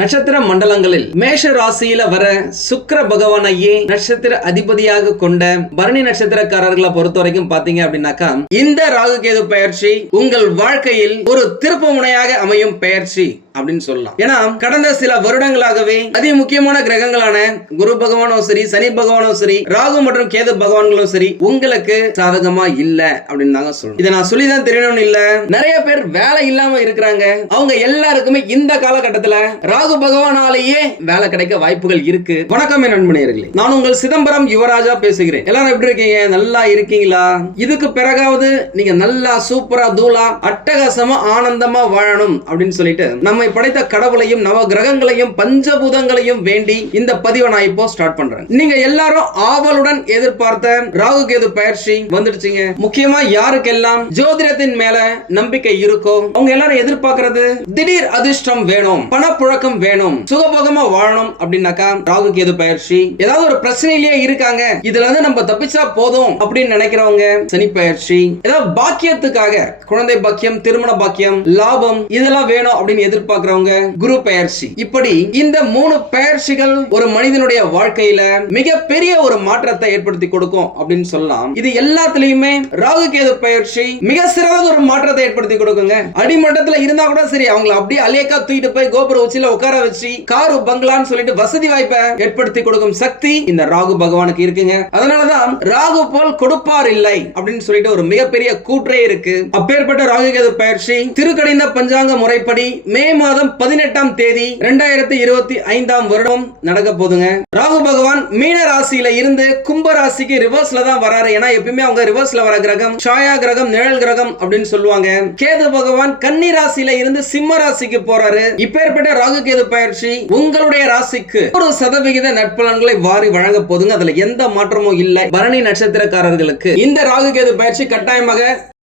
நட்சத்திர மண்டலங்களில் மேஷ ராசியில வர சுக்கர பகவானையே நட்சத்திர அதிபதியாக கொண்ட பரணி நட்சத்திரக்காரர்களை பொறுத்த வரைக்கும் பாத்தீங்க அப்படின்னாக்கா இந்த ராகு கேது பயிற்சி உங்கள் வாழ்க்கையில் ஒரு திருப்பு முனையாக அமையும் பயிற்சி அப்படின்னு சொல்லலாம் ஏன்னா கடந்த சில வருடங்களாகவே அதி முக்கியமான கிரகங்களான குரு பகவானும் சரி சனி பகவானும் சரி ராகு மற்றும் கேது பகவான்களும் சரி உங்களுக்கு சாதகமா இல்ல அப்படின்னு தாங்க சொல்லணும் இதை நான் சொல்லிதான் தெரியணும்னு இல்ல நிறைய பேர் வேலை இல்லாம இருக்கிறாங்க அவங்க எல்லாருக்குமே இந்த காலகட்டத்தில் ராகு பகவானாலேயே வேலை கிடைக்க வாய்ப்புகள் இருக்கு வணக்கம் நண்பனர்களே நான் உங்கள் சிதம்பரம் யுவராஜா பேசுகிறேன் எல்லாரும் எப்படி இருக்கீங்க நல்லா இருக்கீங்களா இதுக்கு பிறகாவது நீங்க நல்லா சூப்பரா தூளா அட்டகாசமா ஆனந்தமா வாழணும் அப்படின்னு சொல்லிட்டு நம்ம நம்மை படைத்த கடவுளையும் நவ கிரகங்களையும் பஞ்சபூதங்களையும் வேண்டி இந்த பதிவை நான் இப்போ ஸ்டார்ட் பண்றேன் நீங்க எல்லாரும் ஆவலுடன் எதிர்பார்த்த ராகு கேது பயிற்சி வந்துடுச்சுங்க முக்கியமா யாருக்கெல்லாம் ஜோதிடத்தின் மேல நம்பிக்கை இருக்கோ அவங்க எல்லாரும் எதிர்பார்க்கறது திடீர் அதிர்ஷ்டம் வேணும் பணப்புழக்கம் வேணும் சுகபோகமா வாழணும் அப்படின்னாக்கா ராகு கேது பயிற்சி ஏதாவது ஒரு பிரச்சனையிலேயே இருக்காங்க இதுல இருந்து நம்ம தப்பிச்சா போதும் அப்படின்னு நினைக்கிறவங்க சனி பயிற்சி ஏதாவது பாக்கியத்துக்காக குழந்தை பாக்கியம் திருமண பாக்கியம் லாபம் இதெல்லாம் வேணும் அப்படின்னு எதிர்பார்க்க எதிர்பார்க்கிறவங்க குரு பெயர்ச்சி இப்படி இந்த மூணு பெயர்ச்சிகள் ஒரு மனிதனுடைய வாழ்க்கையில மிகப்பெரிய ஒரு மாற்றத்தை ஏற்படுத்தி கொடுக்கும் அப்படின்னு சொல்லலாம் இது எல்லாத்துலயுமே ராகு கேது பயிற்சி மிக சிறந்த ஒரு மாற்றத்தை ஏற்படுத்தி கொடுக்குங்க அடிமட்டத்துல இருந்தா கூட சரி அப்படியே அலேக்கா தூக்கிட்டு போய் கோபுர உச்சியில உட்கார வச்சு கார் பங்களான்னு சொல்லிட்டு வசதி வாய்ப்பை ஏற்படுத்தி கொடுக்கும் சக்தி இந்த ராகு பகவானுக்கு இருக்குங்க அதனாலதான் ராகு போல் கொடுப்பார் இல்லை அப்படின்னு சொல்லிட்டு ஒரு மிகப்பெரிய கூற்றே இருக்கு அப்பேற்பட்ட ராகு கேது பயிற்சி திருக்கடைந்த பஞ்சாங்க முறைப்படி மே மாதம் பதினெட்டாம் தேதி இரண்டாயிரத்தி இருபத்தி ஐந்தாம் வருடம் நடக்க போதுங்க ராகு பகவான் மீன ராசியில இருந்து கும்ப ராசிக்கு ரிவர்ஸ்ல தான் வராரு ஏன்னா எப்பயுமே அவங்க ரிவர்ஸ்ல வர கிரகம் சாயா கிரகம் நிழல் கிரகம் அப்படின்னு சொல்லுவாங்க கேது பகவான் கன்னி ராசியில இருந்து சிம்ம ராசிக்கு போறாரு இப்பேற்பட்ட ராகு கேது பயிற்சி உங்களுடைய ராசிக்கு ஒரு சதவிகித நட்பலன்களை வாரி வழங்க போதுங்க அதுல எந்த மாற்றமும் இல்லை பரணி நட்சத்திரக்காரர்களுக்கு இந்த ராகு கேது பயிற்சி கட்டாயமாக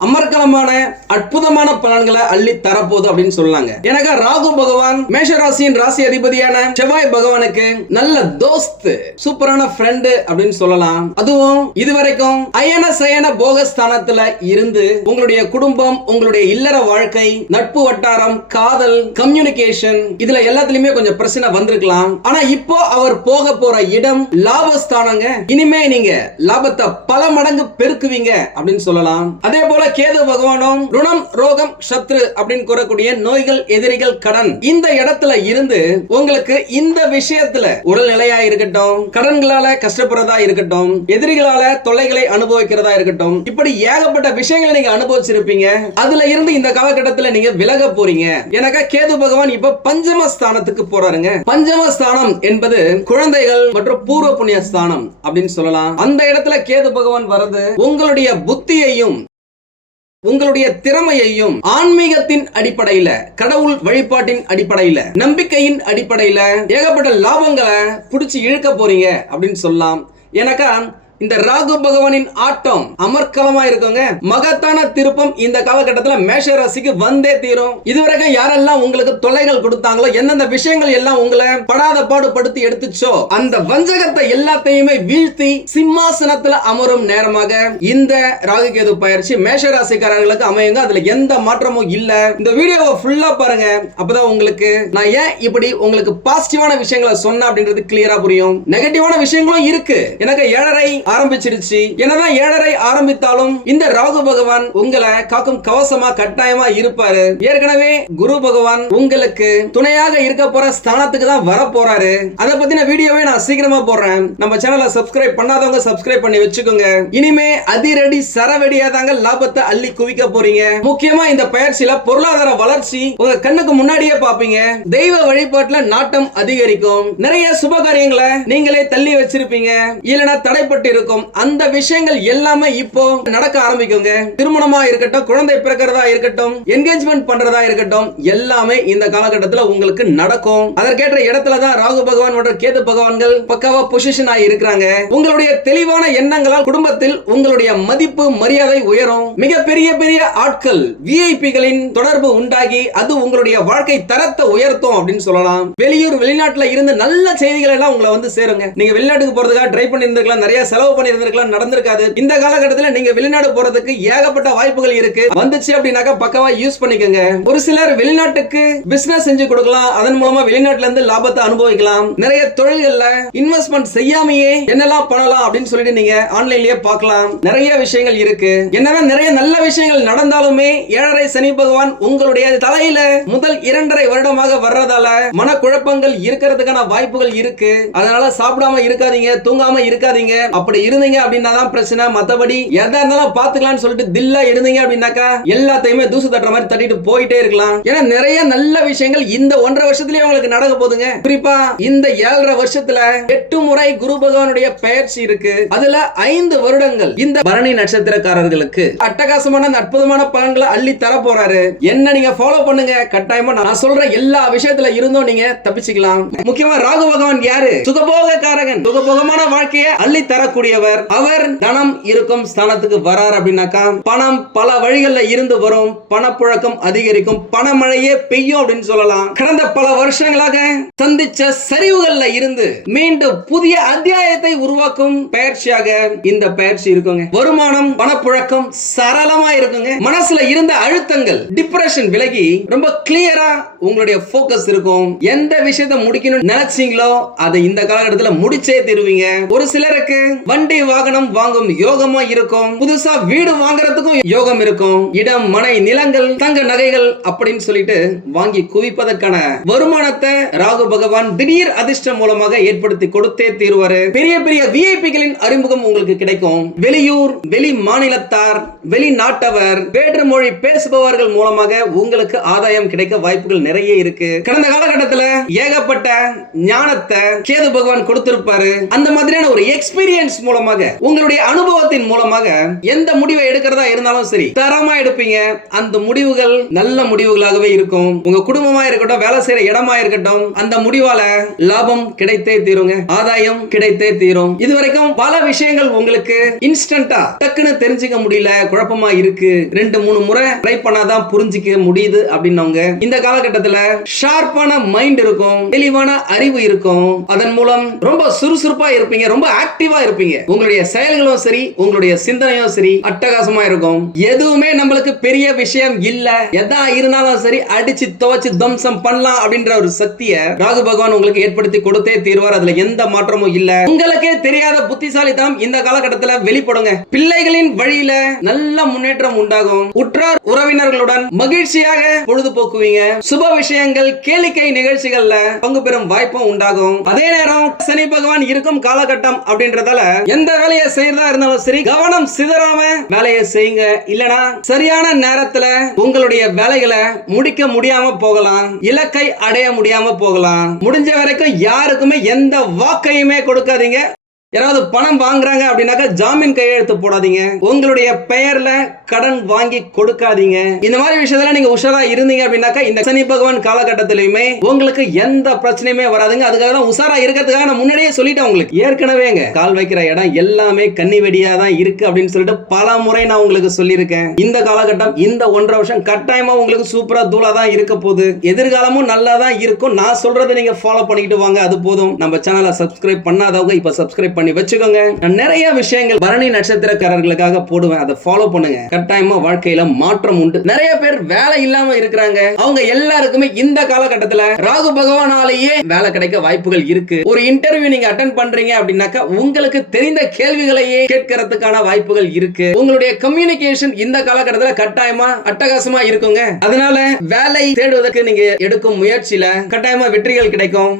அமர்க்கலமான அற்புதமான பலன்களை அள்ளி தரப்போகுது அப்படின்னு சொல்லாங்க ராகு பகவான் மேஷராசியின் ராசி அதிபதியான செவ்வாய் பகவானுக்கு நல்ல தோஸ்து சூப்பரான ஃப்ரெண்டு அப்படின்னு சொல்லலாம் அதுவும் இதுவரைக்கும் அயன சயன போகஸ்தானத்துல இருந்து உங்களுடைய குடும்பம் உங்களுடைய இல்லற வாழ்க்கை நட்பு வட்டாரம் காதல் கம்யூனிகேஷன் இதுல எல்லாத்துலயுமே கொஞ்சம் பிரச்சனை வந்திருக்கலாம் ஆனா இப்போ அவர் போக போற இடம் லாபஸ்தானங்க இனிமே நீங்க லாபத்தை பல மடங்கு பெருக்குவீங்க அப்படின்னு சொல்லலாம் அதே போல கேது பகவானும் ருணம் ரோகம் சத்ரு அப்படின்னு கூறக்கூடிய நோய்கள் எதிரிகள் கடன் இந்த இடத்துல இருந்து உங்களுக்கு இந்த விஷயத்துல உடல்நிலையா இருக்கட்டும் கடன்களால கஷ்டப்படுறதா இருக்கட்டும் எதிரிகளால தொல்லைகளை அனுபவிக்கிறதா இருக்கட்டும் இப்படி ஏகப்பட்ட விஷயங்களை நீங்க அனுபவிச்சிருப்பீங்க அதுல இருந்து இந்த காலகட்டத்துல நீங்க விலக போறீங்க எனக்கா கேது பகவான் இப்ப பஞ்சம ஸ்தானத்துக்கு போறாருங்க பஞ்சம ஸ்தானம் என்பது குழந்தைகள் மற்றும் பூர்வ புண்ணிய ஸ்தானம் அப்படின்னு சொல்லலாம் அந்த இடத்துல கேது பகவான் வர்றது உங்களுடைய புத்தியையும் உங்களுடைய திறமையையும் ஆன்மீகத்தின் அடிப்படையில கடவுள் வழிபாட்டின் அடிப்படையில நம்பிக்கையின் அடிப்படையில ஏகப்பட்ட லாபங்களை பிடிச்சி இழுக்க போறீங்க அப்படின்னு சொல்லலாம் எனக்கா இந்த ராகு பகவானின் ஆட்டம் அமர்க்கலமா இருக்கோங்க மகத்தான திருப்பம் இந்த காலகட்டத்தில் மேஷ ராசிக்கு வந்தே தீரும் இதுவரைக்கும் யாரெல்லாம் உங்களுக்கு தொலைகள் கொடுத்தாங்களோ எந்தெந்த விஷயங்கள் எல்லாம் உங்களை படாத பாடுபடுத்தி எடுத்துச்சோ அந்த வஞ்சகத்தை எல்லாத்தையுமே வீழ்த்தி சிம்மாசனத்துல அமரும் நேரமாக இந்த ராகு கேது பயிற்சி மேஷ ராசிக்காரர்களுக்கு அமையுங்க அதுல எந்த மாற்றமும் இல்ல இந்த வீடியோவை ஃபுல்லா பாருங்க அப்பதான் உங்களுக்கு நான் ஏன் இப்படி உங்களுக்கு பாசிட்டிவான விஷயங்களை சொன்ன அப்படின்றது கிளியரா புரியும் நெகட்டிவான விஷயங்களும் இருக்கு எனக்கு ஏழரை ஆரம்பிச்சிருச்சு என்னதான் ஏழரை ஆரம்பித்தாலும் இந்த ராகு பகவான் உங்களை காக்கும் கவசமா கட்டாயமா இருப்பாரு ஏற்கனவே குரு பகவான் உங்களுக்கு துணையாக இருக்க போற ஸ்தானத்துக்கு தான் வர போறாரு அத பத்தின வீடியோவை நான் சீக்கிரமா போடுறேன் நம்ம சேனலை சப்ஸ்கிரைப் பண்ணாதவங்க சப்ஸ்கிரைப் பண்ணி வச்சுக்கோங்க இனிமே அதிரடி சரவெடியா தாங்க லாபத்தை அள்ளி குவிக்க போறீங்க முக்கியமா இந்த பயிற்சியில பொருளாதார வளர்ச்சி உங்க கண்ணுக்கு முன்னாடியே பாப்பீங்க தெய்வ வழிபாட்டுல நாட்டம் அதிகரிக்கும் நிறைய சுப காரியங்களை நீங்களே தள்ளி வச்சிருப்பீங்க இல்லைன்னா தடைப்பட்டு இருக்கும் அந்த விஷயங்கள் எல்லாமே இப்போ நடக்க ஆரம்பிக்குங்க திருமணமா இருக்கட்டும் குழந்தை பிறக்கிறதா இருக்கட்டும் என்கேஜ்மெண்ட் பண்றதா இருக்கட்டும் எல்லாமே இந்த காலகட்டத்தில் உங்களுக்கு நடக்கும் அதற்கேற்ற இடத்துல தான் ராகு பகவான் மற்றும் கேது பகவான்கள் பக்காவா பொசிஷன் ஆகி இருக்கிறாங்க உங்களுடைய தெளிவான எண்ணங்களால் குடும்பத்தில் உங்களுடைய மதிப்பு மரியாதை உயரும் மிக பெரிய பெரிய ஆட்கள் விஐபிகளின் தொடர்பு உண்டாகி அது உங்களுடைய வாழ்க்கை தரத்தை உயர்த்தும் அப்படின்னு சொல்லலாம் வெளியூர் வெளிநாட்டுல இருந்து நல்ல செய்திகள் எல்லாம் உங்களை வந்து சேருங்க நீங்க வெளிநாட்டுக்கு போறதுக்காக ட்ரை பண்ணி இருந்திருக்கலாம் நிறைய செலவு செலவு பண்ணியிருந்திருக்கலாம் நடந்திருக்காது இந்த காலகட்டத்தில் நீங்க வெளிநாடு போறதுக்கு ஏகப்பட்ட வாய்ப்புகள் இருக்கு வந்துச்சு அப்படின்னாக்கா பக்கவா யூஸ் பண்ணிக்கோங்க ஒரு சிலர் வெளிநாட்டுக்கு பிசினஸ் செஞ்சு கொடுக்கலாம் அதன் மூலமா வெளிநாட்டுல இருந்து லாபத்தை அனுபவிக்கலாம் நிறைய தொழில்கள்ல இன்வெஸ்ட்மெண்ட் செய்யாமையே என்னெல்லாம் பண்ணலாம் அப்படின்னு சொல்லிட்டு நீங்க ஆன்லைன்லயே பார்க்கலாம் நிறைய விஷயங்கள் இருக்கு என்னதான் நிறைய நல்ல விஷயங்கள் நடந்தாலுமே ஏழரை சனி பகவான் உங்களுடைய தலையில முதல் இரண்டரை வருடமாக வர்றதால மனக்குழப்பங்கள் இருக்கிறதுக்கான வாய்ப்புகள் இருக்கு அதனால சாப்பிடாம இருக்காதீங்க தூங்காம இருக்காதீங்க அப்படி அப்படி இருந்தீங்க அப்படின்னா பிரச்சனை மத்தபடி எதா இருந்தாலும் பாத்துக்கலாம்னு சொல்லிட்டு தில்லா இருந்தீங்க அப்படின்னாக்கா எல்லாத்தையுமே தூசு தட்டுற மாதிரி தட்டிட்டு போயிட்டே இருக்கலாம் ஏன்னா நிறைய நல்ல விஷயங்கள் இந்த ஒன்றரை வருஷத்துலயே உங்களுக்கு நடக்க போதுங்க குறிப்பா இந்த ஏழரை வருஷத்துல எட்டு முறை குரு பகவானுடைய இருக்கு அதுல ஐந்து வருடங்கள் இந்த பரணி நட்சத்திரக்காரர்களுக்கு அட்டகாசமான அற்புதமான பலன்களை அள்ளி தர போறாரு என்ன நீங்க ஃபாலோ பண்ணுங்க கட்டாயமா நான் சொல்ற எல்லா விஷயத்துல இருந்தும் நீங்க தப்பிச்சுக்கலாம் முக்கியமா ராகு பகவான் யாரு சுகபோக காரகன் சுகபோகமான வாழ்க்கையை அள்ளி தரக்கூடிய கூடியவர் அவர் தனம் இருக்கும் ஸ்தானத்துக்கு வரார் அப்படின்னாக்கா பணம் பல வழிகளில் இருந்து வரும் பணப்புழக்கம் அதிகரிக்கும் பணமழையே பெய்யும் அப்படின்னு சொல்லலாம் கடந்த பல வருஷங்களாக சந்திச்ச சரிவுகள்ல இருந்து மீண்டும் புதிய அத்தியாயத்தை உருவாக்கும் பயிற்சியாக இந்த பயிற்சி இருக்குங்க வருமானம் பணப்புழக்கம் சரளமா இருக்குங்க மனசுல இருந்த அழுத்தங்கள் டிப்ரெஷன் விலகி ரொம்ப கிளியரா உங்களுடைய போக்கஸ் இருக்கும் எந்த விஷயத்தை முடிக்கணும்னு நினைச்சீங்களோ அதை இந்த காலகட்டத்தில் முடிச்சே தருவீங்க ஒரு சிலருக்கு வண்டி வாகனம் வாங்கும் யோகமா இருக்கும் புதுசா வீடு வாங்குறதுக்கும் யோகம் இருக்கும் இடம் மனை நிலங்கள் தங்க நகைகள் அப்படின்னு சொல்லிட்டு வாங்கி குவிப்பதற்கான வருமானத்தை ராகு பகவான் திடீர் அதிர்ஷ்டம் மூலமாக ஏற்படுத்தி கொடுத்தே தீர்வாரு பெரிய பெரிய விஐபிகளின் அறிமுகம் உங்களுக்கு கிடைக்கும் வெளியூர் வெளி மாநிலத்தார் வெளிநாட்டவர் வேற்று மொழி பேசுபவர்கள் மூலமாக உங்களுக்கு ஆதாயம் கிடைக்க வாய்ப்புகள் நிறைய இருக்கு கடந்த காலகட்டத்தில் ஏகப்பட்ட ஞானத்தை கேது பகவான் கொடுத்திருப்பாரு அந்த மாதிரியான ஒரு எக்ஸ்பீரியன்ஸ் மூலமாக உங்களுடைய அனுபவத்தின் மூலமாக எந்த முடிவை எடுக்கிறதா இருந்தாலும் சரி தரமா எடுப்பீங்க அந்த முடிவுகள் நல்ல முடிவுகளாகவே இருக்கும் உங்க குடும்பமா இருக்கட்டும் வேலை செய்யற இடமா இருக்கட்டும் அந்த முடிவால லாபம் கிடைத்தே தீருங்க ஆதாயம் கிடைத்தே தீரும் இது வரைக்கும் பல விஷயங்கள் உங்களுக்கு இன்ஸ்டன்டா டக்குன்னு தெரிஞ்சுக்க முடியல குழப்பமா இருக்கு ரெண்டு மூணு முறை ட்ரை பண்ணாதான் புரிஞ்சுக்க முடியுது அப்படின்னவங்க இந்த காலகட்டத்துல ஷார்ப்பான மைண்ட் இருக்கும் தெளிவான அறிவு இருக்கும் அதன் மூலம் ரொம்ப சுறுசுறுப்பா இருப்பீங்க ரொம்ப ஆக்டிவா இருப்பீங்க பண்ணுவீங்க உங்களுடைய செயல்களும் சரி உங்களுடைய சிந்தனையும் சரி அட்டகாசமா இருக்கும் எதுவுமே நம்மளுக்கு பெரிய விஷயம் இல்ல எதா இருந்தாலும் சரி அடிச்சு துவச்சு துவம்சம் பண்ணலாம் அப்படின்ற ஒரு சக்தியை ராகு பகவான் உங்களுக்கு ஏற்படுத்தி கொடுத்தே தீர்வார் அதுல எந்த மாற்றமும் இல்ல உங்களுக்கே தெரியாத புத்திசாலித்தனம் இந்த காலகட்டத்தில் வெளிப்படுங்க பிள்ளைகளின் வழியில நல்ல முன்னேற்றம் உண்டாகும் உற்றார் உறவினர்களுடன் மகிழ்ச்சியாக பொழுதுபோக்குவீங்க சுப விஷயங்கள் கேளிக்கை நிகழ்ச்சிகள்ல பங்கு பெறும் வாய்ப்பும் உண்டாகும் அதே நேரம் சனி பகவான் இருக்கும் காலகட்டம் அப்படின்றதால எந்த வேலையை செய்யறதா இருந்தாலும் சரி கவனம் சிதறாம வேலையை செய்யுங்க இல்லனா சரியான நேரத்துல உங்களுடைய வேலைகளை முடிக்க முடியாம போகலாம் இலக்கை அடைய முடியாம போகலாம் முடிஞ்ச வரைக்கும் யாருக்குமே எந்த வாக்கையுமே கொடுக்காதீங்க யாராவது பணம் வாங்குறாங்க அப்படின்னாக்கா ஜாமீன் கையெழுத்து போடாதீங்க உங்களுடைய பெயர்ல கடன் வாங்கி கொடுக்காதீங்க இந்த மாதிரி விஷயத்துல நீங்க உஷாரா இருந்தீங்க அப்படின்னாக்கா இந்த சனி பகவான் காலகட்டத்திலயுமே உங்களுக்கு எந்த பிரச்சனையுமே வராதுங்க அதுக்காக தான் உஷாரா இருக்கிறதுக்காக நான் முன்னாடியே சொல்லிட்டேன் உங்களுக்கு ஏற்கனவேங்க கால் வைக்கிற இடம் எல்லாமே கண்ணி வெடியா தான் இருக்கு அப்படின்னு சொல்லிட்டு பல முறை நான் உங்களுக்கு சொல்லியிருக்கேன் இந்த காலகட்டம் இந்த ஒன்றரை வருஷம் கட்டாயமா உங்களுக்கு சூப்பரா தூளா தான் இருக்க போகுது எதிர்காலமும் நல்லா தான் இருக்கும் நான் சொல்றதை நீங்க ஃபாலோ பண்ணிக்கிட்டு வாங்க அது போதும் நம்ம சேனலை சப்ஸ்கிரைப் பண்ணாதவங்க இப்ப சப்ஸ்கிரைப் பண்ணி பண்ணி வச்சுக்கோங்க நான் நிறைய விஷயங்கள் பரணி நட்சத்திரக்காரர்களுக்காக போடுவேன் அதை ஃபாலோ பண்ணுங்க கட்டாயமா வாழ்க்கையில மாற்றம் உண்டு நிறைய பேர் வேலை இல்லாம இருக்கிறாங்க அவங்க எல்லாருக்குமே இந்த காலகட்டத்துல ராகு பகவானாலேயே வேலை கிடைக்க வாய்ப்புகள் இருக்கு ஒரு இன்டர்வியூ நீங்க அட்டன் பண்றீங்க அப்படின்னாக்கா உங்களுக்கு தெரிந்த கேள்விகளையே கேட்கறதுக்கான வாய்ப்புகள் இருக்கு உங்களுடைய கம்யூனிகேஷன் இந்த காலகட்டத்துல கட்டாயமா அட்டகாசமா இருக்குங்க அதனால வேலை தேடுவதற்கு நீங்க எடுக்கும் முயற்சியில கட்டாயமா வெற்றிகள் கிடைக்கும்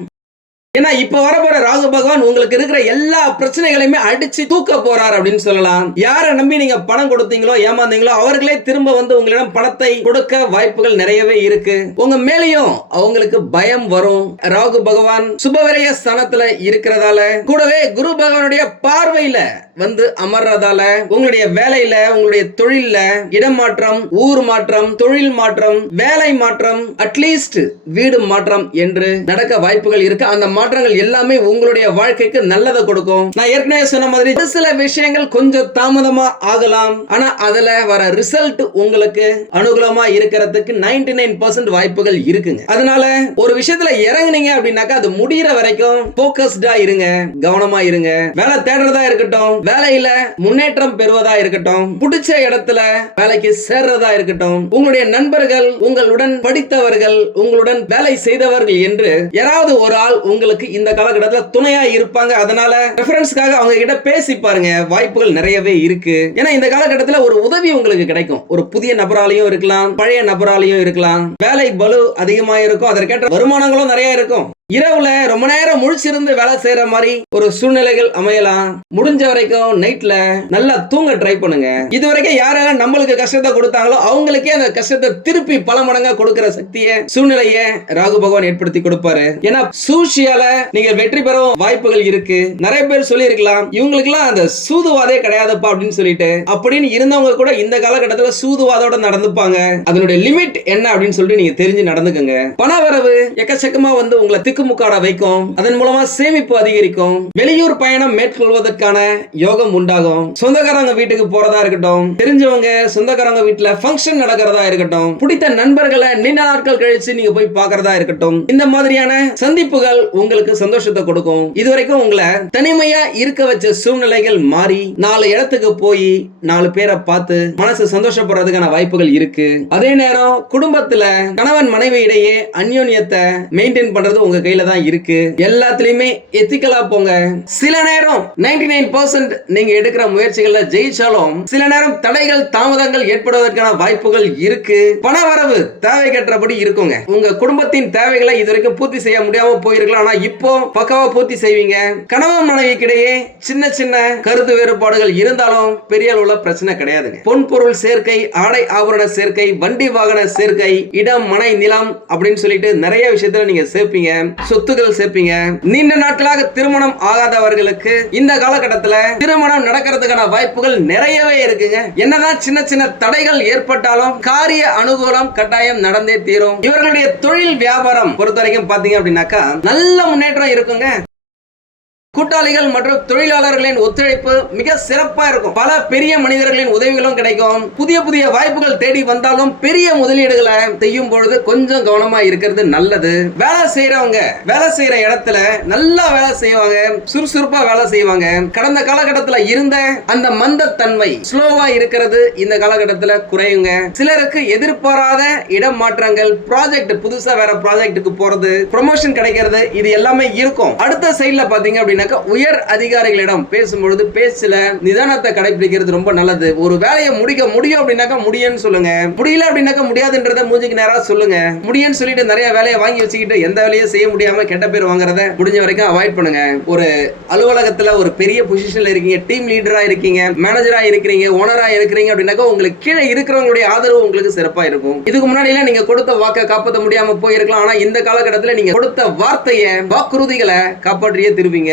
ஏன்னா இப்ப வரப்போற ராகு பகவான் உங்களுக்கு இருக்கிற எல்லா பிரச்சனைகளையுமே அடிச்சு தூக்க போறார் அப்படின்னு சொல்லலாம் யாரை நம்பி நீங்க பணம் கொடுத்தீங்களோ ஏமாந்தீங்களோ அவர்களே திரும்ப வந்து உங்களிடம் பணத்தை கொடுக்க வாய்ப்புகள் நிறையவே இருக்கு உங்க மேலையும் அவங்களுக்கு பயம் வரும் ராகு பகவான் சுபவரைய ஸ்தானத்துல இருக்கிறதால கூடவே குரு பகவானுடைய பார்வையில வந்து அமர்றதால உங்களுடைய வேலையில உங்களுடைய இடம் மாற்றம் ஊர் மாற்றம் தொழில் மாற்றம் வேலை மாற்றம் அட்லீஸ்ட் வீடு மாற்றம் என்று நடக்க வாய்ப்புகள் இருக்கு அந்த மாற்றங்கள் எல்லாமே உங்களுடைய வாழ்க்கைக்கு நல்லதை கொடுக்கும் நான் ஏற்கனவே சொன்ன மாதிரி ஒரு சில விஷயங்கள் கொஞ்சம் தாமதமா ஆகலாம் ஆனா அதுல வர ரிசல்ட் உங்களுக்கு அனுகூலமா இருக்கிறதுக்கு நைன்டி நைன் பர்சன்ட் வாய்ப்புகள் இருக்குங்க அதனால ஒரு விஷயத்துல இறங்குனீங்க அப்படின்னாக்கா அது முடிகிற வரைக்கும் போக்கஸ்டா இருங்க கவனமா இருங்க வேலை தேடுறதா இருக்கட்டும் வேலையில முன்னேற்றம் பெறுவதா இருக்கட்டும் பிடிச்ச இடத்துல வேலைக்கு சேர்றதா இருக்கட்டும் உங்களுடைய நண்பர்கள் உங்களுடன் படித்தவர்கள் உங்களுடன் வேலை செய்தவர்கள் என்று யாராவது ஒரு ஆள் உங்களுக்கு இந்த காலகட்டத்தில் துணையா இருப்பாங்க அதனால ரெஃபரன்ஸ்க்காக அவங்க கிட்ட பேசி பாருங்க வாய்ப்புகள் நிறையவே இருக்கு ஏன்னா இந்த காலகட்டத்தில் ஒரு உதவி உங்களுக்கு கிடைக்கும் ஒரு புதிய நபராலையும் இருக்கலாம் பழைய நபராலையும் இருக்கலாம் வேலை பலு அதிகமாக இருக்கும் அதற்கேற்ற வருமானங்களும் நிறைய இருக்கும் இரவுல ரொம்ப நேரம் முழிச்சிருந்து வேலை செய்யற மாதிரி ஒரு சூழ்நிலைகள் அமையலாம் முடிஞ்ச வரைக்கும் நைட்ல நல்லா தூங்க ட்ரை பண்ணுங்க இது வரைக்கும் யாரெல்லாம் நம்மளுக்கு கஷ்டத்தை கொடுத்தாங்களோ அவங்களுக்கே அந்த கஷ்டத்தை திருப்பி பல மடங்கா கொடுக்கிற சக்தியை சூழ்நிலையை ராகு பகவான் ஏற்படுத்தி கொடுப்பாரு ஏன்னா சூழ்ச்சியால நீங்க வெற்றி பெறவும் வாய்ப்புகள் இருக்கு நிறைய பேர் சொல்லி இருக்கலாம் இவங்களுக்கு எல்லாம் அந்த சூதுவாதே கிடையாதுப்பா அப்படின்னு சொல்லிட்டு அப்படின்னு இருந்தவங்க கூட இந்த காலகட்டத்துல சூதுவாதோட நடந்துப்பாங்க அதனுடைய லிமிட் என்ன அப்படின்னு சொல்லிட்டு நீங்க தெரிஞ்சு நடந்துக்கங்க பண வரவு எக்கச்சக்கமா வந்து உங்களை திக்குமுக்காட வைக்கும் அதன் மூலமா சேமிப்பு அதிகரிக்கும் வெளியூர் பயணம் மேற்கொள்வதற்கான யோகம் உண்டாகும் சொந்தக்காரங்க வீட்டுக்கு போறதா இருக்கட்டும் தெரிஞ்சவங்க சொந்தக்காரங்க வீட்டுல ஃபங்க்ஷன் நடக்கிறதா இருக்கட்டும் பிடித்த நண்பர்களை நீண்ட நாட்கள் கழிச்சு நீங்க போய் பாக்குறதா இருக்கட்டும் இந்த மாதிரியான சந்திப்புகள் உங்களுக்கு சந்தோஷத்தை கொடுக்கும் இதுவரைக்கும் உங்களை தனிமையா இருக்க வச்ச சூழ்நிலைகள் மாறி நாலு இடத்துக்கு போய் நாலு பேரை பார்த்து மனசு சந்தோஷப்படுறதுக்கான வாய்ப்புகள் இருக்கு அதே நேரம் குடும்பத்துல கணவன் மனைவி இடையே அந்யோன்யத்தை மெயின்டைன் பண்றது உங்க கையில தான் இருக்கு எல்லாத்துலயுமே எத்திக்கலா போங்க சில நேரம் நைன்டி நைன் பர்சன்ட் நீங்க எடுக்கிற முயற்சிகள்ல ஜெயிச்சாலும் சில நேரம் தடைகள் தாமதங்கள் ஏற்படுவதற்கான வாய்ப்புகள் இருக்கு பண வரவு தேவை கற்றபடி இருக்குங்க உங்க குடும்பத்தின் தேவைகளை இது வரைக்கும் பூர்த்தி செய்ய முடியாம போயிருக்கலாம் ஆனா இப்போ பக்கவா பூர்த்தி செய்வீங்க கணவன் மனைவிக்கிடையே சின்ன சின்ன கருத்து வேறுபாடுகள் இருந்தாலும் பெரிய அளவுல பிரச்சனை கிடையாது பொன் பொருள் சேர்க்கை ஆடை ஆபரண சேர்க்கை வண்டி வாகன சேர்க்கை இடம் மனை நிலம் அப்படின்னு சொல்லிட்டு நிறைய விஷயத்துல நீங்க சேர்ப்பீங்க சொத்துக்கள் சேர்ப்பீங்க நீண்ட நாட்களாக திருமணம் ஆகாதவர்களுக்கு இந்த காலகட்டத்தில் திருமணம் நடக்கிறதுக்கான வாய்ப்புகள் நிறையவே இருக்குங்க என்னதான் சின்ன சின்ன தடைகள் ஏற்பட்டாலும் காரிய அனுகூலம் கட்டாயம் நடந்தே தீரும் இவர்களுடைய தொழில் வியாபாரம் பொறுத்த வரைக்கும் பாத்தீங்க அப்படின்னாக்கா நல்ல முன்னேற்றம் இருக்குங்க கூட்டாளிகள் மற்றும் தொழிலாளர்களின் ஒத்துழைப்பு மிக சிறப்பாக இருக்கும் பல பெரிய மனிதர்களின் உதவிகளும் கிடைக்கும் புதிய புதிய வாய்ப்புகள் தேடி வந்தாலும் பெரிய முதலீடுகளை செய்யும் பொழுது கொஞ்சம் கவனமா இருக்கிறது நல்லது வேலை செய்யறவங்க வேலை செய்யற இடத்துல நல்லா வேலை செய்வாங்க சுறுசுறுப்பா வேலை செய்வாங்க கடந்த காலகட்டத்தில் இருந்த அந்த மந்த தன்மை ஸ்லோவா இருக்கிறது இந்த காலகட்டத்தில் குறையுங்க சிலருக்கு எதிர்பாராத இடம் மாற்றங்கள் ப்ராஜெக்ட் புதுசா வேற ப்ராஜெக்ட்டுக்கு போறது ப்ரொமோஷன் கிடைக்கிறது இது எல்லாமே இருக்கும் அடுத்த சைட்ல பாத்தீங்க அப்படின்னா உயர் அதிகாரிகளிடம் பேசும்பொழுது பேசல நிதானத்தை கடைபிடிக்கிறது ரொம்ப நல்லது ஒரு வேலையை முடிக்க முடியும் அப்படின்னாக்கா முடியும்னு சொல்லுங்க முடியல அப்படின்னாக்கா முடியாதுன்றத மூஞ்சிக்கு நேரா சொல்லுங்க முடியும்னு சொல்லிட்டு நிறைய வேலையை வாங்கி வச்சுக்கிட்டு எந்த வேலையும் செய்ய முடியாம கெட்ட பேர் வாங்குறத முடிஞ்ச வரைக்கும் அவாய்ட் பண்ணுங்க ஒரு அலுவலகத்துல ஒரு பெரிய பொசிஷன்ல இருக்கீங்க டீம் லீடரா இருக்கீங்க மேனேஜரா இருக்கிறீங்க ஓனரா இருக்கிறீங்க அப்படின்னாக்கா உங்களுக்கு கீழே இருக்கிறவங்களுடைய ஆதரவு உங்களுக்கு சிறப்பா இருக்கும் இதுக்கு முன்னாடி நீங்க கொடுத்த வாக்கை காப்பாற்ற முடியாம போயிருக்கலாம் ஆனா இந்த காலகட்டத்தில் நீங்க கொடுத்த வார்த்தையை வாக்குறுதிகளை காப்பாற்றியே திருவிங்க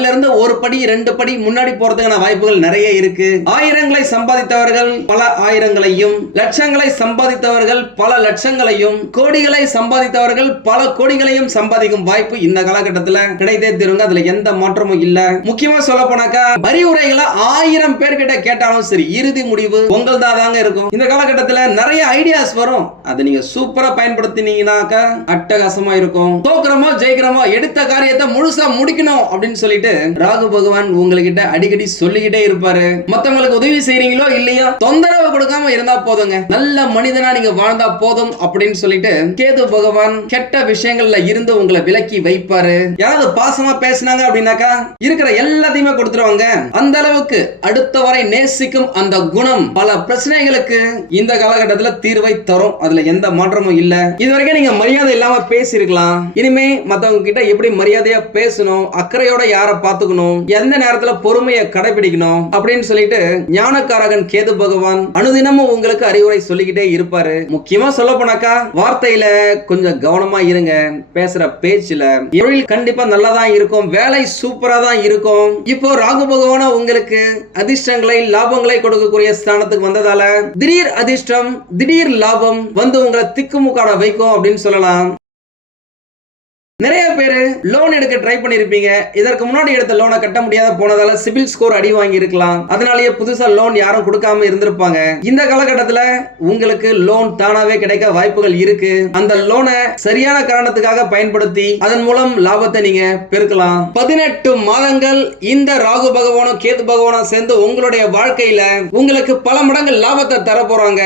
அதுல இருந்து ஒரு படி ரெண்டு படி முன்னாடி போறதுக்கான வாய்ப்புகள் நிறைய இருக்கு ஆயிரங்களை சம்பாதித்தவர்கள் பல ஆயிரங்களையும் லட்சங்களை சம்பாதித்தவர்கள் பல லட்சங்களையும் கோடிகளை சம்பாதித்தவர்கள் பல கோடிகளையும் சம்பாதிக்கும் வாய்ப்பு இந்த காலகட்டத்தில் கிடைத்தே தருங்க அதுல எந்த மாற்றமும் இல்ல முக்கியமா சொல்ல போனாக்கா வரிவுரைகளை ஆயிரம் பேர் கிட்ட கேட்டாலும் சரி இறுதி முடிவு உங்கள் தான் தாங்க இருக்கும் இந்த காலகட்டத்தில் நிறைய ஐடியாஸ் வரும் அதை நீங்க சூப்பரா பயன்படுத்தினீங்கன்னாக்கா அட்டகாசமா இருக்கும் தோக்குறமோ ஜெயிக்கிறமோ எடுத்த காரியத்தை முழுசா முடிக்கணும் அப்படின்னு சொல்லி சொல்லிட்டு ராகு பகவான் உங்ககிட்ட அடிக்கடி சொல்லிக்கிட்டே இருப்பாரு மத்தவங்களுக்கு உதவி செய்றீங்களோ இல்லையோ தொந்தரவு கொடுக்காம இருந்தா போதுங்க நல்ல மனிதனா நீங்க வாழ்ந்தா போதும் அப்படின்னு சொல்லிட்டு கேது பகவான் கெட்ட விஷயங்கள்ல இருந்து உங்களை விலக்கி வைப்பாரு யாராவது பாசமா பேசினாங்க அப்படின்னாக்கா இருக்கிற எல்லாத்தையுமே கொடுத்துருவாங்க அந்த அளவுக்கு அடுத்த வரை நேசிக்கும் அந்த குணம் பல பிரச்சனைகளுக்கு இந்த காலகட்டத்துல தீர்வை தரும் அதுல எந்த மாற்றமும் இல்ல இதுவரைக்கும் நீங்க மரியாதை இல்லாம பேசிருக்கலாம் இனிமே மத்தவங்க கிட்ட எப்படி மரியாதையா பேசணும் அக்கறையோட யார யாரை பார்த்துக்கணும் எந்த நேரத்துல பொறுமையை கடைபிடிக்கணும் அப்படின்னு சொல்லிட்டு ஞானக்காரகன் கேது பகவான் அனுதினமும் உங்களுக்கு அறிவுரை சொல்லிக்கிட்டே இருப்பாரு முக்கியமா சொல்ல போனாக்கா வார்த்தையில கொஞ்சம் கவனமா இருங்க பேசுற பேச்சுல தொழில் கண்டிப்பா நல்லாதான் இருக்கும் வேலை சூப்பரா தான் இருக்கும் இப்போ ராகு பகவான உங்களுக்கு அதிர்ஷ்டங்களை லாபங்களை கொடுக்கக்கூடிய ஸ்தானத்துக்கு வந்ததால திடீர் அதிர்ஷ்டம் திடீர் லாபம் வந்து உங்களை திக்குமுக்காட வைக்கும் அப்படின்னு சொல்லலாம் நிறைய பேர் லோன் எடுக்க ட்ரை பண்ணியிருப்பீங்க இதற்கு முன்னாடி எடுத்த லோனை கட்ட முடியாத போனதால சிபில் ஸ்கோர் அடி வாங்கி இருக்கலாம் அதனாலேயே புதுசா லோன் யாரும் கொடுக்காம இருந்திருப்பாங்க இந்த காலகட்டத்தில் உங்களுக்கு லோன் தானாவே கிடைக்க வாய்ப்புகள் இருக்கு அந்த லோனை சரியான காரணத்துக்காக பயன்படுத்தி அதன் மூலம் லாபத்தை நீங்க பெருக்கலாம் பதினெட்டு மாதங்கள் இந்த ராகு பகவானும் கேது பகவானும் சேர்ந்து உங்களுடைய வாழ்க்கையில உங்களுக்கு பல மடங்கு லாபத்தை தர போறாங்க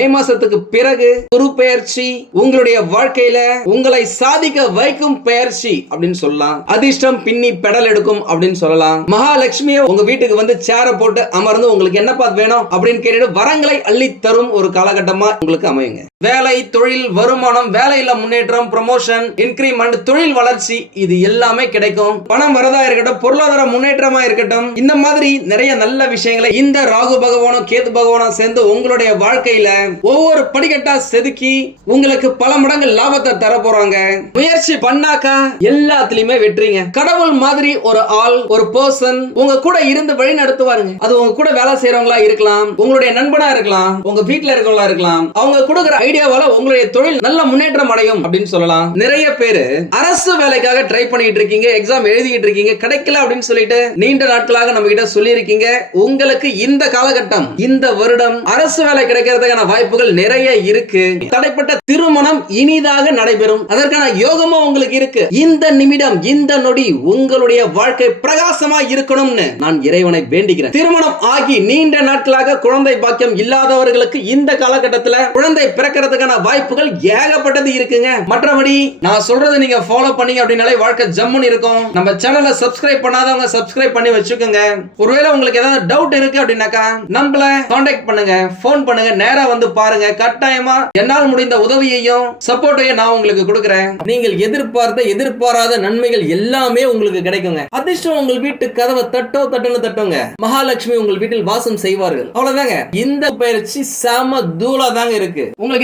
மே மாசத்துக்கு பிறகு துருப்பெயர்ச்சி உங்களுடைய வாழ்க்கையில உங்களை சாதிக்க வைக்க கிடைக்கும் பெயர்ச்சி அப்படின்னு சொல்லலாம் அதிர்ஷ்டம் பின்னி பெடல் எடுக்கும் அப்படின்னு சொல்லலாம் மகாலட்சுமியை உங்க வீட்டுக்கு வந்து சேர போட்டு அமர்ந்து உங்களுக்கு என்ன பார்த்து வேணும் அப்படின்னு கேட்டுட்டு வரங்களை அள்ளி தரும் ஒரு காலகட்டமா உங்களுக்கு அமையுங்க வேலை தொழில் வருமானம் வேலையில முன்னேற்றம் ப்ரமோஷன் இன்கிரிமெண்ட் தொழில் வளர்ச்சி இது எல்லாமே கிடைக்கும் பணம் வரதா இருக்கட்டும் பொருளாதார முன்னேற்றமா இருக்கட்டும் இந்த மாதிரி நிறைய நல்ல விஷயங்களை இந்த ராகு பகவானும் கேது பகவானும் சேர்ந்து உங்களுடைய வாழ்க்கையில ஒவ்வொரு படிக்கட்டா செதுக்கி உங்களுக்கு பல மடங்கு லாபத்தை தர போறாங்க முயற்சி பண்ணாக்கா எல்லாத்துலயுமே வெற்றிங்க கடவுள் மாதிரி ஒரு ஆள் ஒரு பர்சன் உங்க கூட இருந்து வழி நடத்துவாருங்க அது உங்க கூட வேலை செய்யறவங்களா இருக்கலாம் உங்களுடைய நண்பனா இருக்கலாம் உங்க வீட்டுல இருக்கவங்களா இருக்கலாம் அவங்க கொடுக்குற ஐடியாவால உங்களுடைய தொழில் நல்ல முன்னேற்றம் அடையும் அப்படின்னு சொல்லலாம் நிறைய பேர் அரசு வேலைக்காக ட்ரை பண்ணிட்டு இருக்கீங்க எக்ஸாம் எழுதிட்டு இருக்கீங்க கிடைக்கல அப்படின்னு சொல்லிட்டு நீண்ட நாட்களாக நம்ம கிட்ட சொல்லி இருக்கீங்க உங்களுக்கு இந்த காலகட்டம் இந்த வருடம் அரசு வேலை கிடைக்கிறதுக்கான வாய்ப்புகள் நிறைய இருக்கு தடைப்பட்ட திருமணம் இனிதாக நடைபெறும் அதற்கான யோகமும் உங்களுக்கு இருக்கு இந்த நிமிடம் இந்த நொடி உங்களுடைய வாழ்க்கை பிரகாசமா இருக்கணும்னு நான் இறைவனை வேண்டுகிறேன் திருமணம் ஆகி நீண்ட நாட்களாக குழந்தை பாக்கியம் இல்லாதவர்களுக்கு இந்த காலகட்டத்தில் குழந்தை பிறக்க நடக்கிறதுக்கான வாய்ப்புகள் ஏகப்பட்டது இருக்குங்க மற்றபடி நான் சொல்றதை நீங்க ஃபாலோ பண்ணீங்க அப்படினாலே வாழ்க்கை ஜம்முன்னு இருக்கும் நம்ம சேனலை சப்ஸ்கிரைப் பண்ணாதவங்க சப்ஸ்கிரைப் பண்ணி வச்சுக்கோங்க ஒருவேளை உங்களுக்கு ஏதாவது டவுட் இருக்கு அப்படின்னாக்கா நம்மள கான்டாக்ட் பண்ணுங்க ஃபோன் பண்ணுங்க நேரா வந்து பாருங்க கட்டாயமா என்னால் முடிந்த உதவியையும் சப்போர்ட்டையும் நான் உங்களுக்கு கொடுக்குறேன் நீங்கள் எதிர்பார்த்த எதிர்பாராத நன்மைகள் எல்லாமே உங்களுக்கு கிடைக்குங்க அதிர்ஷ்டம் உங்கள் வீட்டு கதவை தட்டோ தட்டுன்னு தட்டுங்க மகாலட்சுமி உங்கள் வீட்டில் வாசம் செய்வார்கள் அவ்வளவுதாங்க இந்த பயிற்சி செம தூளா தாங்க இருக்கு உங்களுக்கு